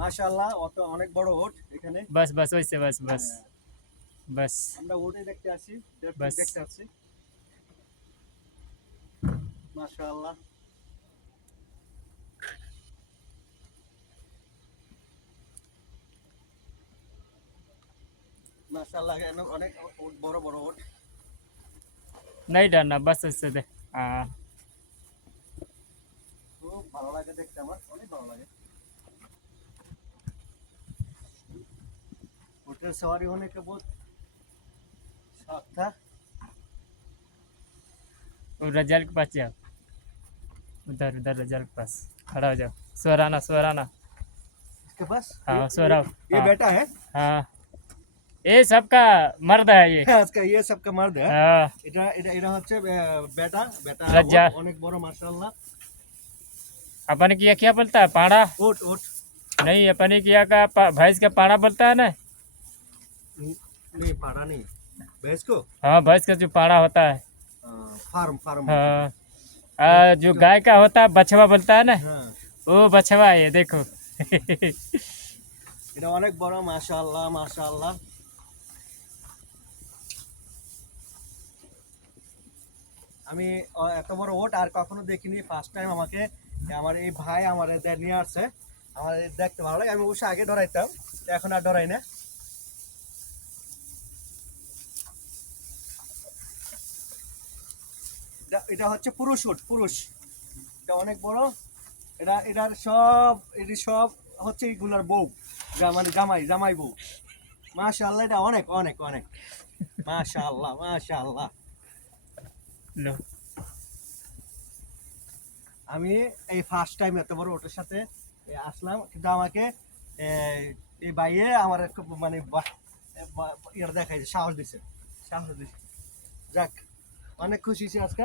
মাশাআল্লাহ অত অনেক বড় ওট এখানে। বাস বাস হইছে বাস বাস। বাস। আমরা ওটে দেখতে আসি দেখতে আসি। মাশাআল্লাহ। মাশাআল্লাহ অনেক ওট বড় বড় ওট। নাই ডানা বাস হইছে দে। খুব ভালো লাগে দেখতে আমার অনেক ভালো লাগে होटल सवारी होने का बहुत शौक था वो रजल के पास जाओ उधर उधर रजल के पास खड़ा हो जाओ स्वराना स्वराना इसके पास हाँ, ये- सो रहा हूँ। ये हाँ। बेटा है हाँ ये सबका मर्द है ये আজকে ये सबका मर्द है हाँ এটা এটা এটা হচ্ছে আহ, বেটা বেটা রাজ্জাক। ওট, অনেক বড় মাশাআল্লাহ अपन किया क्या बोलता है पाड़ा ওট ওট नहीं अपन किया का पा- भैंस का पाड़ा बोलता है ना नहीं पाड़ा नहीं भैंस को हाँ भैंस का जो पाड़ा होता है फार्म फार्म हाँ आ, जो गाय का होता है बछवा बोलता है ना হ্যাঁ वो बछवा है ये देखो এটা অনেক বড় মাশাআল্লাহ মাশাআল্লাহ আমি আহ, এত বড় ওট আর কখনো দেখিনি ফার্স্ট টাইম আমাকে আমার এই ভাই আমার এদের নিয়ে আসছে আমার এই দেখতে ভালো লাগে আমি অবশ্য আগে ডরাইতাম তো এখন আর ডরাই না এটা- হচ্ছে পুরুষ উট পুরুষ। এটা অনেক বড়। এটা এটার সব এটি সব হচ্ছে এইগুলার বউ। মানে জামাই জামাই বউ। মাশাআল্লাহ এটা অনেক অনেক অনেক। মাশাআল্লাহ মাশাআল্লাহ। আমি এই ফার্স্ট টাইম এত বড় ওটার সাথে আসলাম কিন্তু আমাকে এই বাইয়ে আমার মানে বাহ- বা- ইয়ে দেখাইছে সাহস দিছে। সাহস দিছে। যাক অনেক খুশি আজকে।